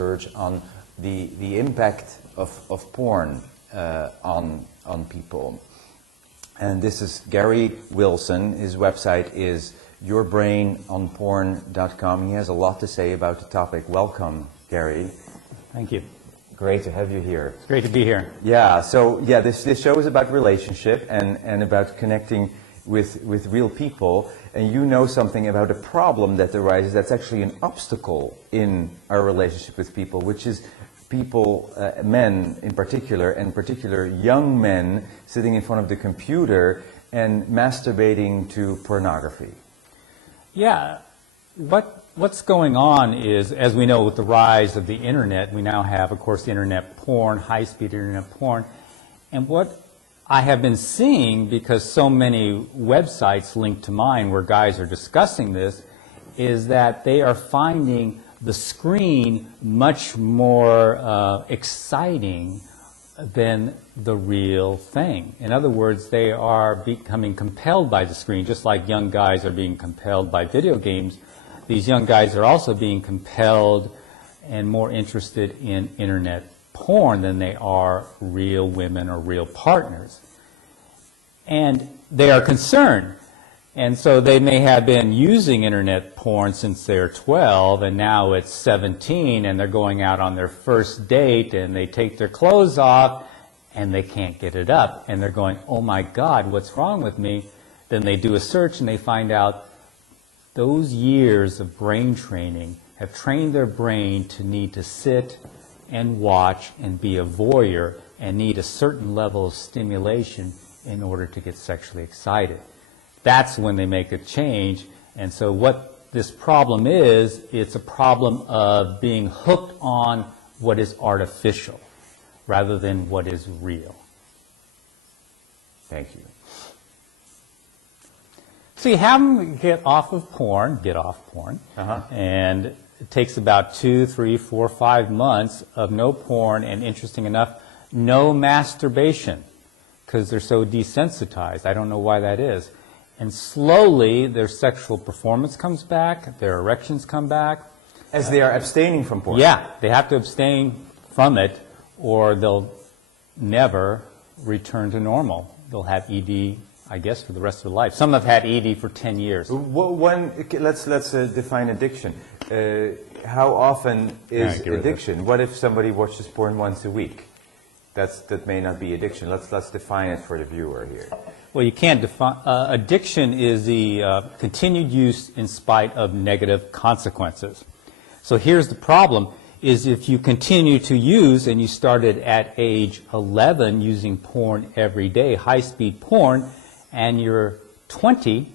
research on the impact of porn on people. And this is Gary Wilson. His website is yourbrainonporn.com. He has a lot to say about the topic. Welcome, Gary. Thank you. Great to have you here. It's great to be here. Yeah, so this show is about relationship and about connecting with real people. And you know something about a problem that arises that's actually an obstacle in our relationship with people, which is people, men in particular, and particular young men sitting in front of the computer and masturbating to pornography. Yeah, what's going on is, as we know, with the rise of the internet, we now have, of course, internet porn, high-speed internet porn. And what I have been seeing, because so many websites linked to mine where guys are discussing this, is that they are finding the screen much more exciting than the real thing. In other words, they are becoming compelled by the screen, just like young guys are being compelled by video games. These young guys are also being compelled and more interested in internet porn than they are real women or real partners. And they are concerned. And so they may have been using internet porn since they're 12, and now it's 17, and they're going out on their first date, and they take their clothes off, and they can't get it up. And they're going, oh my God, what's wrong with me? Then they do a search, and they find out those years of brain training have trained their brain to need to sit and watch and be a voyeur and need a certain level of stimulation in order to get sexually excited. That's when they make a change. And so what this problem is, it's a problem of being hooked on what is artificial rather than what is real. Thank you. So you have them get off porn, and it takes about 2, 3, 4, 5 months of no porn, and interesting enough, no masturbation, because they're so desensitized. I don't know why that is. And slowly, their sexual performance comes back, their erections come back. As they are abstaining from porn? Yeah, they have to abstain from it, or they'll never return to normal. They'll have ED, I guess, for the rest of their life. Some have had ED for 10 years. Let's define addiction. How often is addiction? What if somebody watches porn once a week? That may not be addiction. Let's define it for the viewer here. Well, you can't define. Addiction is the continued use in spite of negative consequences. So here's the problem, is if you continue to use, and you started at age 11 using porn every day, high-speed porn, and you're 20,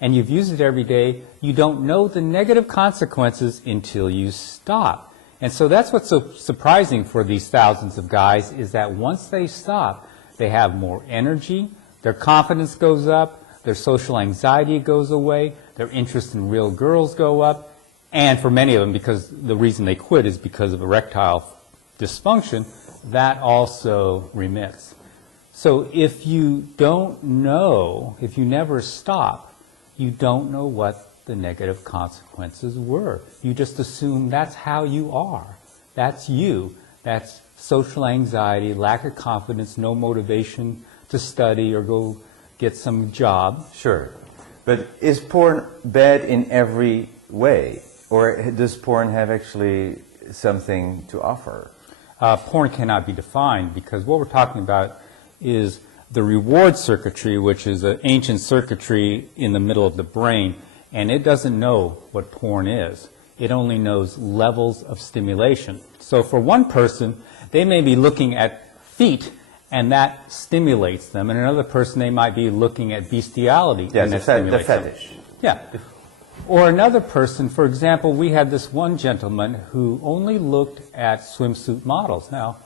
and you've used it every day, you don't know the negative consequences until you stop. And so that's what's so surprising for these thousands of guys, is that once they stop, they have more energy, their confidence goes up, their social anxiety goes away, their interest in real girls go up, and for many of them, because the reason they quit is because of erectile dysfunction, that also remits. So if you don't know, if you never stop, you don't know what the negative consequences were. You just assume that's how you are. That's you. That's social anxiety, lack of confidence, no motivation to study or go get some job. Sure. But is porn bad in every way? Or does porn have actually something to offer? Porn cannot be defined, because what we're talking about is the reward circuitry, which is an ancient circuitry in the middle of the brain, and it doesn't know what porn is. It only knows levels of stimulation. So for one person, they may be looking at feet, and that stimulates them. And another person, they might be looking at bestiality. Yes, and that the stimulates them. fetish. Yeah. Or another person, for example, we had this one gentleman who only looked at swimsuit models. Now,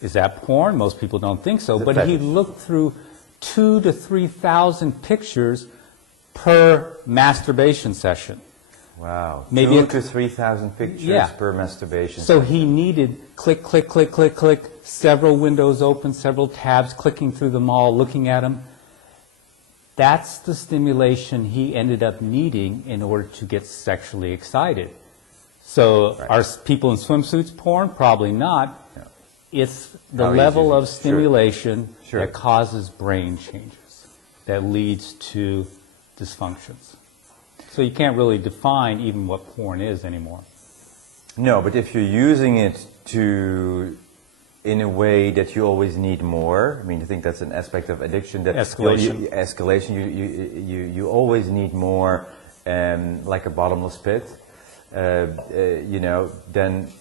is that porn? Most people don't think so. But he looked through 2,000 to 3,000 pictures per masturbation session. Wow. Maybe 2,000 to 3,000 pictures per masturbation So session. he needed click, click, click, click, click, several windows open, several tabs, clicking through them all, looking at them. That's the stimulation he ended up needing in order to get sexually excited. So Right. are people in swimsuits porn? Probably not. No. It's the How level easy is of it? stimulation Sure. that causes brain changes, that leads to dysfunctions. So you can't really define even what porn is anymore. No, but if you're using it in a way that you always need more, I mean, I think that's an aspect of addiction. That Escalation. Escalation. You always need more, like a bottomless pit. You know, then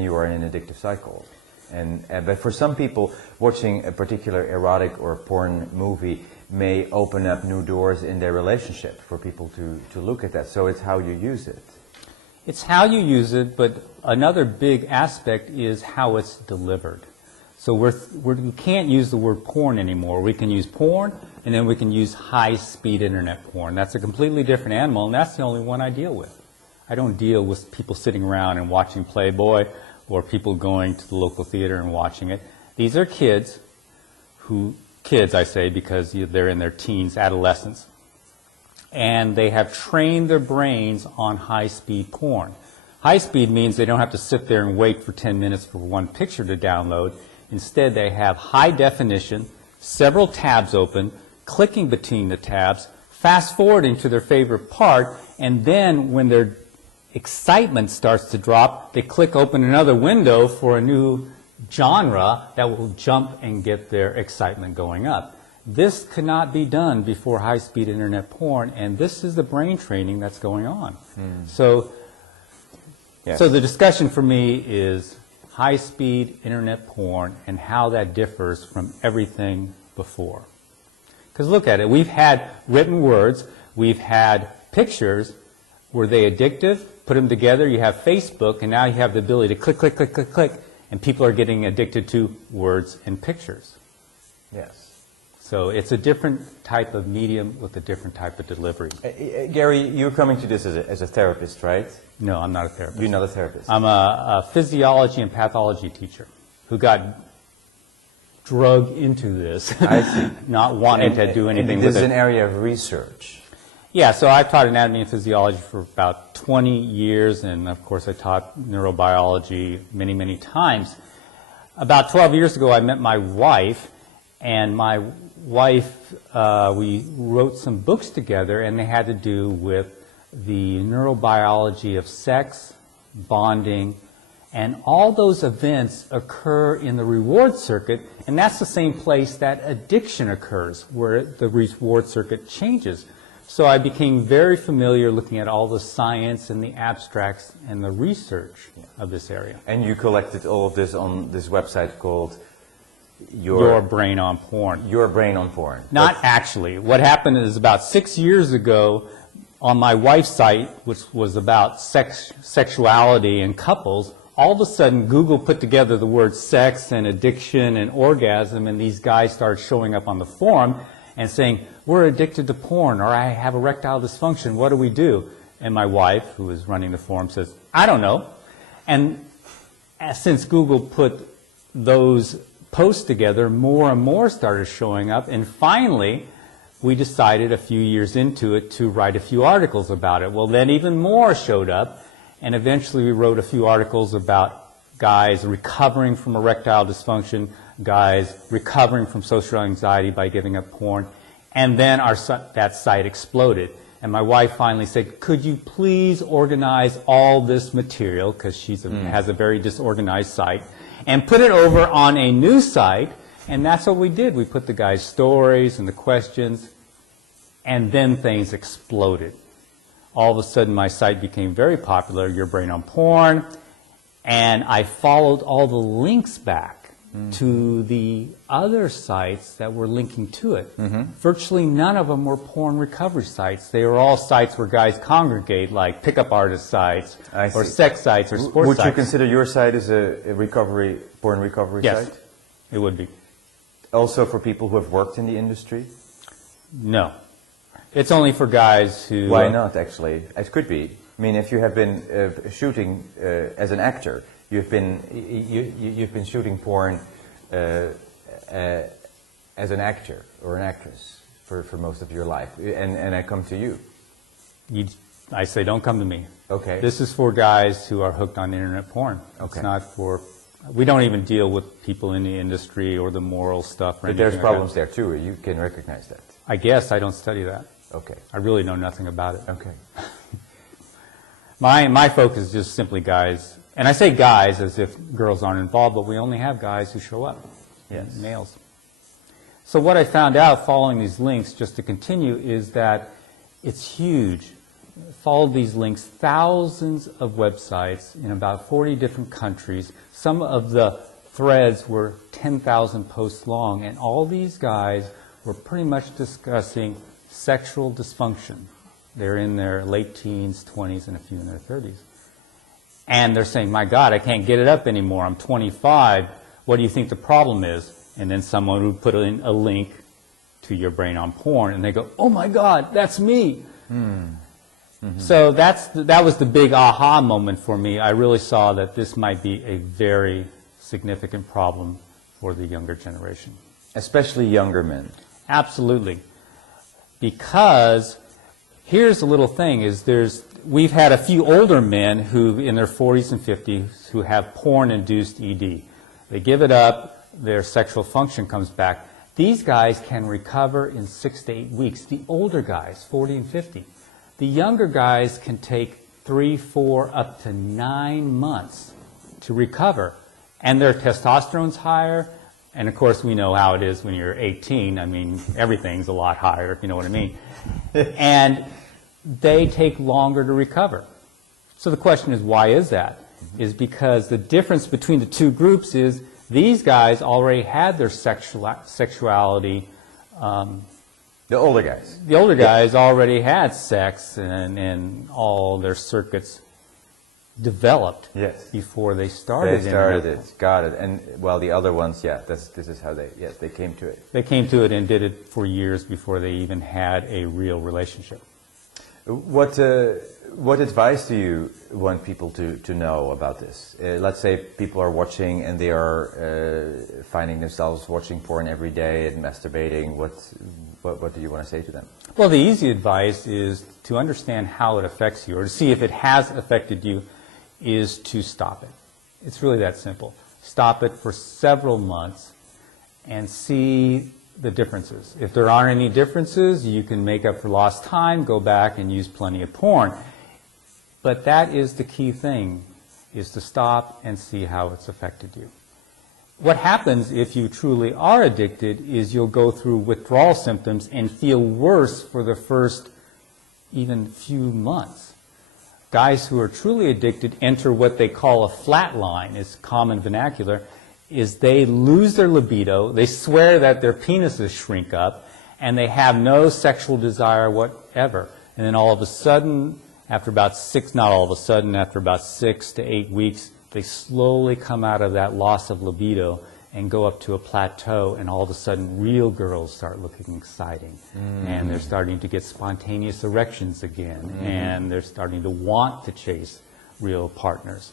you are in an addictive cycle. But for some people, watching a particular erotic or porn movie may open up new doors in their relationship for people to look at that. So it's how you use it. It's how you use it, but another big aspect is how it's delivered. So we can't use the word porn anymore. We can use porn, and then we can use high-speed internet porn. That's a completely different animal, and that's the only one I deal with. I don't deal with people sitting around and watching Playboy or people going to the local theater and watching it. These are kids I say because they're in their teens, adolescents, and they have trained their brains on high-speed porn. High-speed means they don't have to sit there and wait for 10 minutes for one picture to download. Instead, they have high definition, several tabs open, clicking between the tabs, fast-forwarding to their favorite part, and then when their excitement starts to drop, they click open another window for a new genre that will jump and get their excitement going up. This could not be done before high-speed internet porn, and this is the brain training that's going on. So the discussion for me is high-speed internet porn and how that differs from everything before. Because look at it, we've had written words, we've had pictures. Were they addictive? Put them together, you have Facebook, and now you have the ability to click, click, click, click, click, and people are getting addicted to words and pictures. Yes. So it's a different type of medium with a different type of delivery. Gary, you're coming to this as a therapist, right? No, I'm not a therapist. You're not a therapist. I'm a physiology and pathology teacher who got drugged into this, I see. not wanting to do anything with it. This is an area of research. Yeah, so I've taught anatomy and physiology for about 20 years, and of course I taught neurobiology many, many times. About 12 years ago, I met my wife, and my wife, we wrote some books together, and they had to do with the neurobiology of sex, bonding, and all those events occur in the reward circuit, and that's the same place that addiction occurs, where the reward circuit changes. So I became very familiar looking at all the science and the abstracts and the research of this area. And you collected all of this on this website called Your Brain on Porn. Your Brain on Porn. Not actually. What happened is about 6 years ago on my wife's site, which was about sexuality and couples, all of a sudden Google put together the words sex and addiction and orgasm, and these guys started showing up on the forum and saying, we're addicted to porn, or I have erectile dysfunction, what do we do? And my wife, who is running the forum, says, I don't know. And since Google put those posts together, more and more started showing up, and finally, we decided a few years into it to write a few articles about it. Well, then even more showed up, and eventually we wrote a few articles about guys recovering from erectile dysfunction, guys recovering from social anxiety by giving up porn, and then that site exploded. And my wife finally said, could you please organize all this material, because she has a very disorganized site, and put it over on a new site. And that's what we did. We put the guys' stories and the questions, and then things exploded. All of a sudden, my site became very popular, Your Brain on Porn, and I followed all the links back to the other sites that were linking to it. Virtually none of them were porn recovery sites. They were all sites where guys congregate, like pickup artist sites, or sex sites, or sports sites. Would you consider your site as a porn recovery site? Yes, it would be. Also for people who have worked in the industry? No. It's only for guys who... Why not, actually? It could be. I mean, if you have been shooting as an actor, you've been shooting porn as an actor or an actress for most of your life, and I come to you. I say, don't come to me. Okay. This is for guys who are hooked on internet porn. Okay. It's not for, we don't even deal with people in the industry or the moral stuff. Or But there's anything problems like that. there too. You can recognize that. I guess I don't study that. Okay. I really know nothing about it. Okay. My focus is just simply guys, and I say guys as if girls aren't involved, but we only have guys who show up, Yes. males. So what I found out following these links, just to continue, is that it's huge. Followed these links, thousands of websites in about 40 different countries. Some of the threads were 10,000 posts long, and all these guys were pretty much discussing sexual dysfunction. They're in their late teens, 20s, and a few in their 30s. And they're saying, my God, I can't get it up anymore. I'm 25. What do you think the problem is? And then someone would put in a link to your brain on porn, and they go, oh my God, that's me. Mm-hmm. So that was the big aha moment for me. I really saw that this might be a very significant problem for the younger generation. Especially younger men. Absolutely. Because here's the little thing, is we've had a few older men who, in their 40s and 50s, who have porn-induced ED. They give it up, their sexual function comes back. These guys can recover in 6 to 8 weeks. The older guys, 40 and 50. The younger guys can take 3, 4, up to 9 months to recover. And their testosterone's higher. And of course, we know how it is when you're 18. I mean, everything's a lot higher, if you know what I mean. And they take longer to recover. So the question is, why is that? Is because the difference between the two groups is these guys already had their sexuality. The older guys. The older guys already had sex and all their circuits developed before they started. They started it, got it. And well, the other ones, this is how they came to it. They came to it and did it for years before they even had a real relationship. What advice do you want people to know about this? Let's say people are watching and they are finding themselves watching porn every day and masturbating. What do you want to say to them? Well, the easy advice is to understand how it affects you, or to see if it has affected you, is to stop it. It's really that simple. Stop it for several months and see the differences. If there aren't any differences, you can make up for lost time, go back and use plenty of porn. But that is the key thing, is to stop and see how it's affected you. What happens if you truly are addicted is you'll go through withdrawal symptoms and feel worse for the first even few months. Guys who are truly addicted enter what they call a flat line, it's common vernacular, is they lose their libido, they swear that their penises shrink up, and they have no sexual desire whatever. And then all of a sudden, after about 6 to 8 weeks, they slowly come out of that loss of libido and go up to a plateau, and all of a sudden real girls start looking exciting. And they're starting to get spontaneous erections again, and they're starting to want to chase real partners.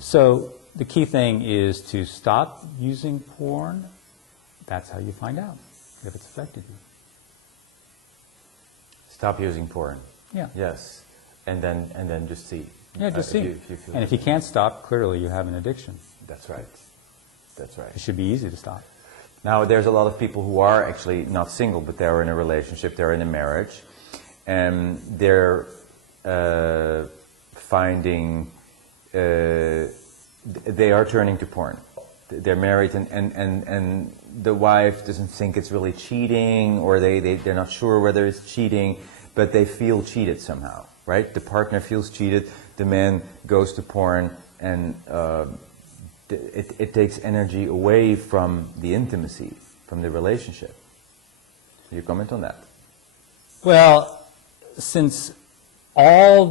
So the key thing is to stop using porn. That's how you find out if it's affected you. Stop using porn. Yeah. Yes. And then just see. Yeah, just see. If you feel and if you can't stop, clearly you have an addiction. That's right. That's right. It should be easy to stop. Now, there's a lot of people who are actually not single, but they're in a relationship, they're in a marriage, and they're finding, they are turning to porn. They're married, and the wife doesn't think it's really cheating, or they're not sure whether it's cheating, but they feel cheated somehow, right? The partner feels cheated, the man goes to porn, and it takes energy away from the intimacy, from the relationship. Can you comment on that? Well, since all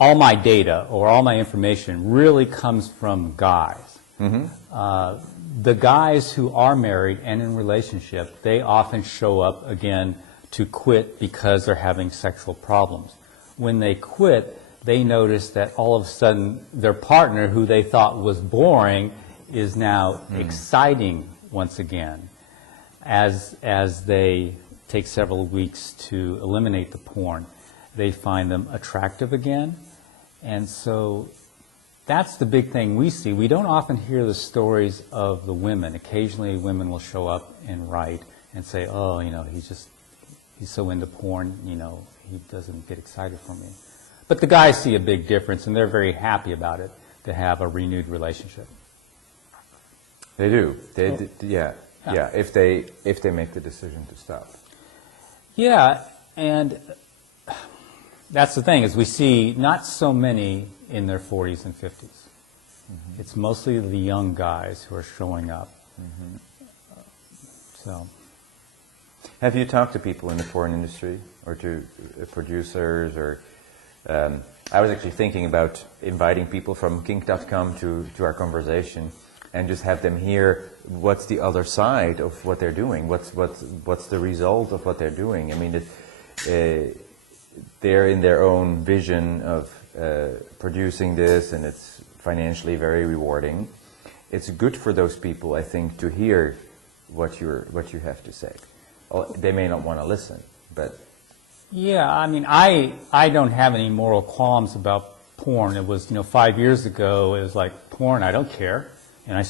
my data or all my information really comes from guys, the guys who are married and in relationship, they often show up again to quit because they're having sexual problems. When they quit, they notice that all of a sudden their partner, who they thought was boring, is now exciting once again, as they take several weeks to eliminate the porn. they find them attractive again. And so that's the big thing we see. We don't often hear the stories of the women. Occasionally women will show up and write and say, oh, you know, he's so into porn, you know, he doesn't get excited for me. But the guys see a big difference, and they're very happy about it, to have a renewed relationship. They do. Yeah. If they make the decision to stop. Yeah, and that's the thing, is we see not so many in their 40s and 50s. Mm-hmm. It's mostly the young guys who are showing up. Mm-hmm. So, have you talked to people in the porn industry, or to producers, or I was actually thinking about inviting people from kink.com to our conversation, and just have them hear what's the other side of what they're doing, what's the result of what they're doing. I mean, they're in their own vision of producing this, and it's financially very rewarding. It's good for those people, I think, to hear what you have to say. They may not want to listen, but yeah, I mean, I don't have any moral qualms about porn. It was, 5 years ago, it was like, porn, I don't care. And I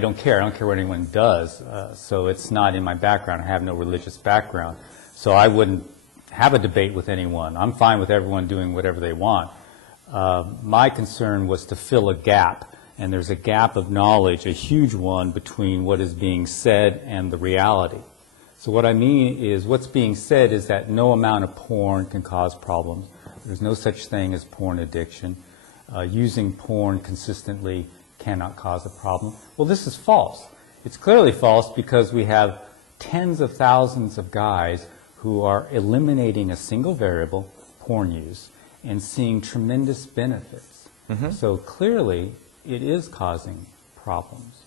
don't care. I don't care what anyone does. So it's not in my background. I have no religious background. So I wouldn't have a debate with anyone. I'm fine with everyone doing whatever they want. My concern was to fill a gap. And there's a gap of knowledge, a huge one, between what is being said and the reality. So what I mean is, what's being said is that no amount of porn can cause problems. There's no such thing as porn addiction. Using porn consistently cannot cause a problem. Well, this is false. It's clearly false because we have tens of thousands of guys who are eliminating a single variable, porn use, and seeing tremendous benefits. Mm-hmm. So clearly, it is causing problems.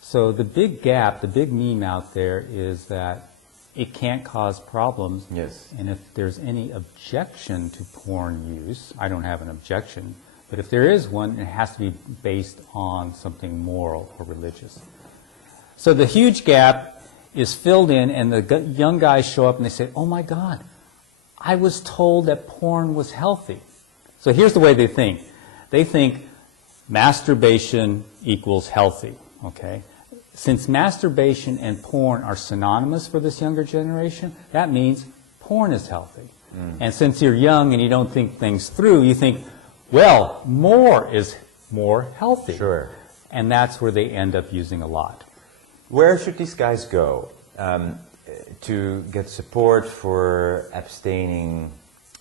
So the big gap, the big meme out there is that it can't cause problems. Yes. And if there's any objection to porn use, I don't have an objection, but if there is one, it has to be based on something moral or religious. So the huge gap is filled in, and the young guys show up and they say, oh my God, I was told that porn was healthy. So here's the way they think. They think masturbation equals healthy, okay? Since masturbation and porn are synonymous for this younger generation, that means porn is healthy. Mm. And since you're young and you don't think things through, you think, well, more is more healthy. Sure. And that's where they end up using a lot. Where should these guys go to get support for abstaining?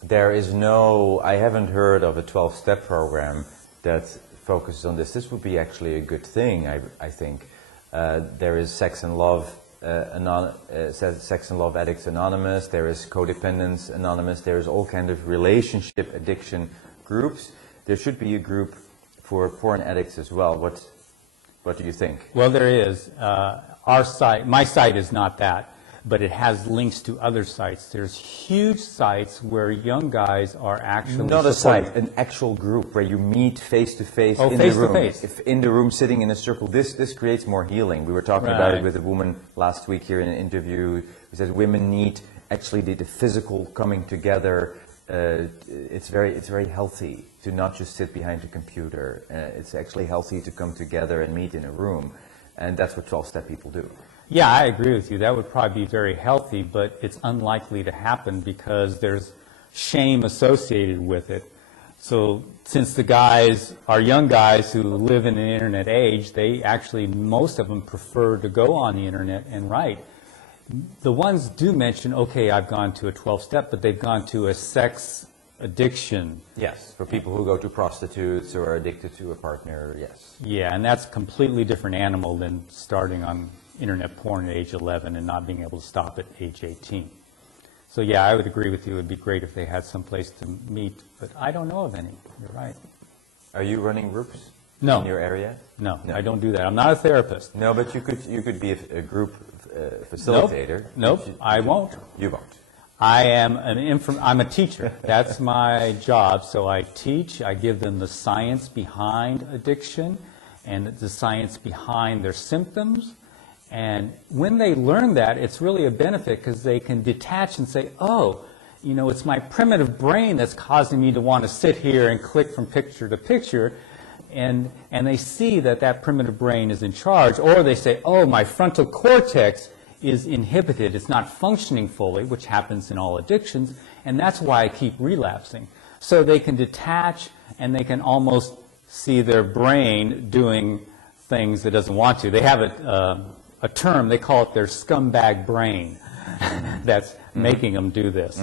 I haven't heard of a 12-step program that focuses on this. This would be actually a good thing, I think. There is Sex and Love Addicts Anonymous, there is Codependence Anonymous, there is all kind of relationship addiction groups. There should be a group for porn addicts as well. What do you think? Well, there is. My site is not that, but it has links to other sites. There's huge sites where young guys are actually not a site, an actual group where you meet face to face in the room. If in the room, sitting in a circle, this creates more healing. We were talking about it with a woman last week here in an interview who says women need actually the physical coming together. It's very healthy to not just sit behind a computer. It's actually healthy to come together and meet in a room, and that's what 12-step people do. Yeah, I agree with you. That would probably be very healthy, but it's unlikely to happen because there's shame associated with it. So since the guys are young guys who live in an internet age, they actually, most of them prefer to go on the internet and write. The ones do mention, okay, I've gone to a 12-step, but they've gone to a sex addiction. Yes, for people who go to prostitutes or are addicted to a partner, yes. Yeah, and that's a completely different animal than starting on internet porn at age 11 and not being able to stop at age 18. So yeah, I would agree with you. It would be great if they had some place to meet, but I don't know of any. You're right. Are you running groups No. in your area? No, I don't do that. I'm not a therapist. No, but you could be a group facilitator. Nope, I won't. You won't. I'm a teacher. That's my job. So I teach. I give them the science behind addiction and the science behind their symptoms. And when they learn that, it's really a benefit because they can detach and say, oh, you know, it's my primitive brain that's causing me to want to sit here and click from picture to picture. And they see that that primitive brain is in charge, or they say, oh, my frontal cortex is inhibited, it's not functioning fully, which happens in all addictions, and that's why I keep relapsing. So they can detach, and they can almost see their brain doing things it doesn't want to. They have a term, they call it their scumbag brain, that's making them do this.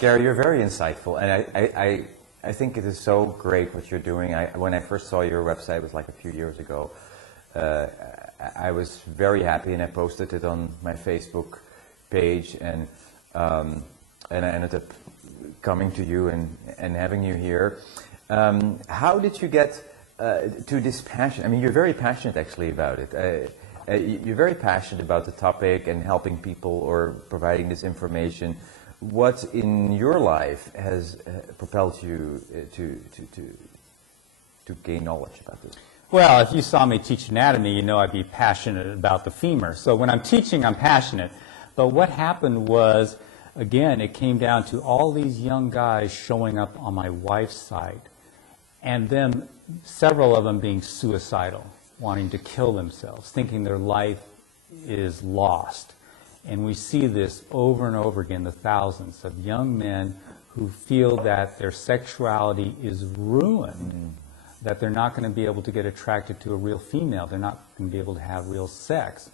Gary, you're very insightful, and I think it is so great what you're doing. When I first saw your website, it was like a few years ago, I was very happy, and I posted it on my Facebook page, and I ended up coming to you and having you here. How did you get to this passion? I mean, you're very passionate actually about it. You're very passionate about the topic and helping people or providing this information. What in your life has propelled you to gain knowledge about this? Well, if you saw me teach anatomy, you know I'd be passionate about the femur. So when I'm teaching, I'm passionate. But what happened was, again, it came down to all these young guys showing up on my wife's site, and then several of them being suicidal, wanting to kill themselves, thinking their life is lost. And we see this over and over again, the thousands of young men who feel that their sexuality is ruined, that they're not going to be able to get attracted to a real female, they're not going to be able to have real sex.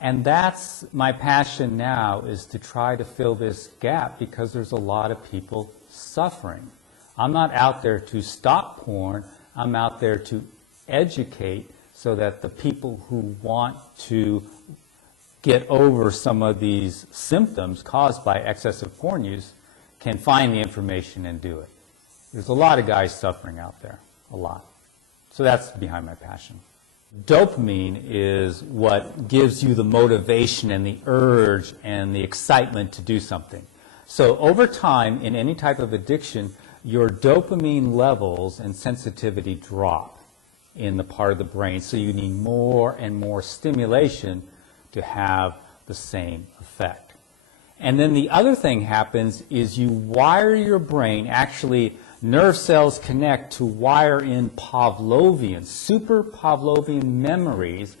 And that's my passion now, is to try to fill this gap, because there's a lot of people suffering. I'm not out there to stop porn, I'm out there to educate so that the people who want to get over some of these symptoms caused by excessive porn use can find the information and do it. There's a lot of guys suffering out there, a lot. So that's behind my passion. Dopamine is what gives you the motivation and the urge and the excitement to do something. So over time, in any type of addiction, your dopamine levels and sensitivity drop in the part of the brain, so you need more and more stimulation to have the same effect. And then the other thing happens is you wire your brain, actually nerve cells connect to wire in Pavlovian, super Pavlovian memories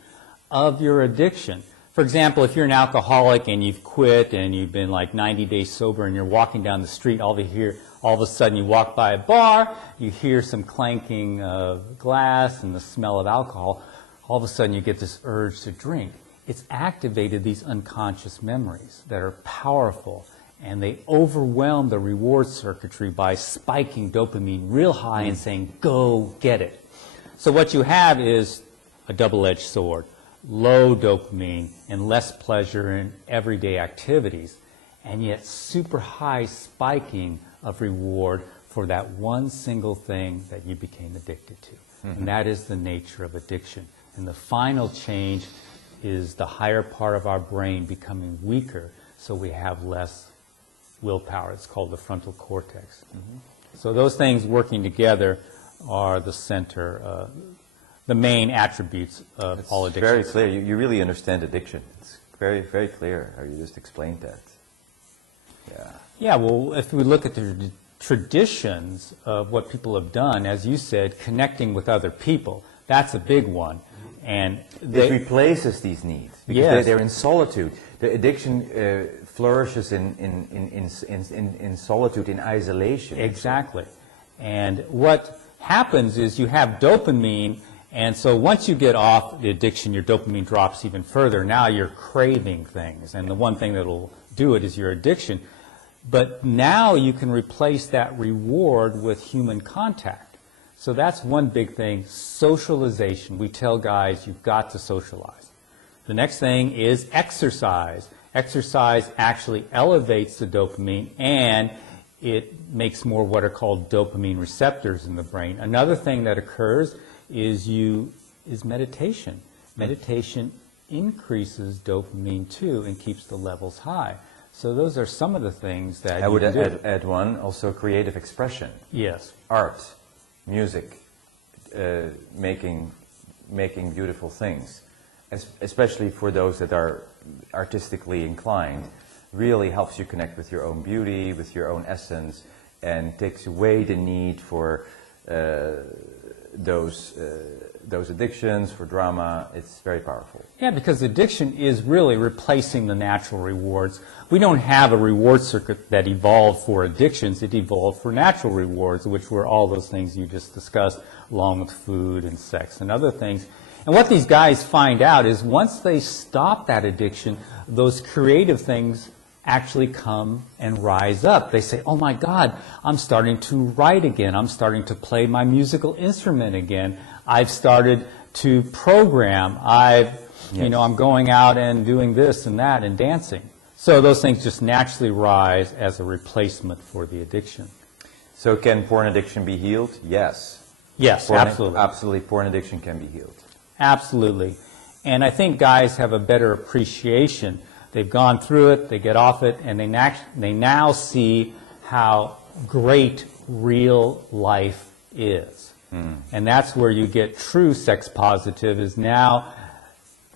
of your addiction. For example, if you're an alcoholic and you've quit and you've been like 90 days sober and you're walking down the street, all of a sudden you walk by a bar, you hear some clanking of glass and the smell of alcohol, all of a sudden you get this urge to drink. It's activated these unconscious memories that are powerful, and they overwhelm the reward circuitry by spiking dopamine real high and saying, go get it. So what you have is a double-edged sword, low dopamine and less pleasure in everyday activities, and yet super high spiking of reward for that one single thing that you became addicted to. And that is the nature of addiction. And the final change is the higher part of our brain becoming weaker, so we have less willpower. It's called the frontal cortex. So those things working together are the center, the main attributes of all addictions. Very clear. You really understand addiction. It's very, very clear how you just explained that. Yeah. Yeah, well, if we look at the traditions of what people have done, as you said, connecting with other people, that's a big one. And it replaces these needs, because they're in solitude. The addiction flourishes in solitude, in isolation. Exactly. And what happens is you have dopamine, and so once you get off the addiction, your dopamine drops even further. Now you're craving things, and the one thing that will do it is your addiction. But now you can replace that reward with human contact. So that's one big thing, socialization. We tell guys, you've got to socialize. The next thing is exercise. Exercise actually elevates the dopamine, and it makes more what are called dopamine receptors in the brain. Another thing that occurs is meditation. Meditation increases dopamine too and keeps the levels high. So those are some of the things that I would add one, also creative expression. Yes. Art. Music, making beautiful things, especially for those that are artistically inclined. really helps you connect with your own beauty, with your own essence, and takes away the need for those addictions, for drama. It's very powerful. Yeah, because addiction is really replacing the natural rewards. We don't have a reward circuit that evolved for addictions. It evolved for natural rewards, which were all those things you just discussed, along with food and sex and other things. And what these guys find out is once they stop that addiction, those creative things actually come and rise up. They say, oh my God, I'm starting to write again. I'm starting to play my musical instrument again. I've started to program. I'm going out and doing this and that and dancing. So those things just naturally rise as a replacement for the addiction. So can porn addiction be healed? Yes. Yes, absolutely. Absolutely, porn addiction can be healed. Absolutely. And I think guys have a better appreciation. They've gone through it, they get off it, and they now see how great real life is. And that's where you get true sex positive, is now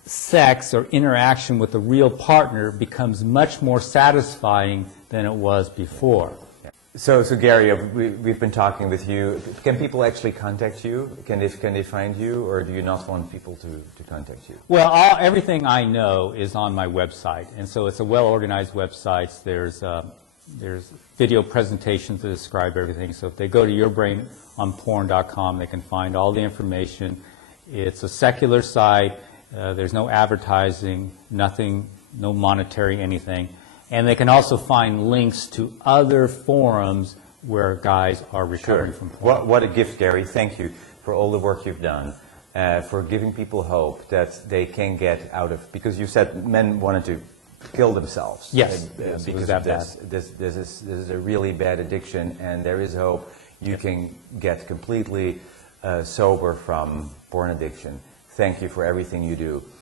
sex or interaction with a real partner becomes much more satisfying than it was before. So Gary, we've been talking with you. Can people actually contact you? Can they find you, or do you not want people to contact you? Well, everything I know is on my website, and so it's a well-organized website. There's video presentations that describe everything. So if they go to yourbrainonporn.com, they can find all the information. It's a secular site. There's no advertising, nothing, no monetary anything. And they can also find links to other forums where guys are recovering from porn. What a gift, Gary. Thank you for all the work you've done, for giving people hope that they can get out of, because you said men wanted to kill themselves. Yes, because of this. This is a really bad addiction, and there is hope. You can get completely sober from porn addiction. Thank you for everything you do.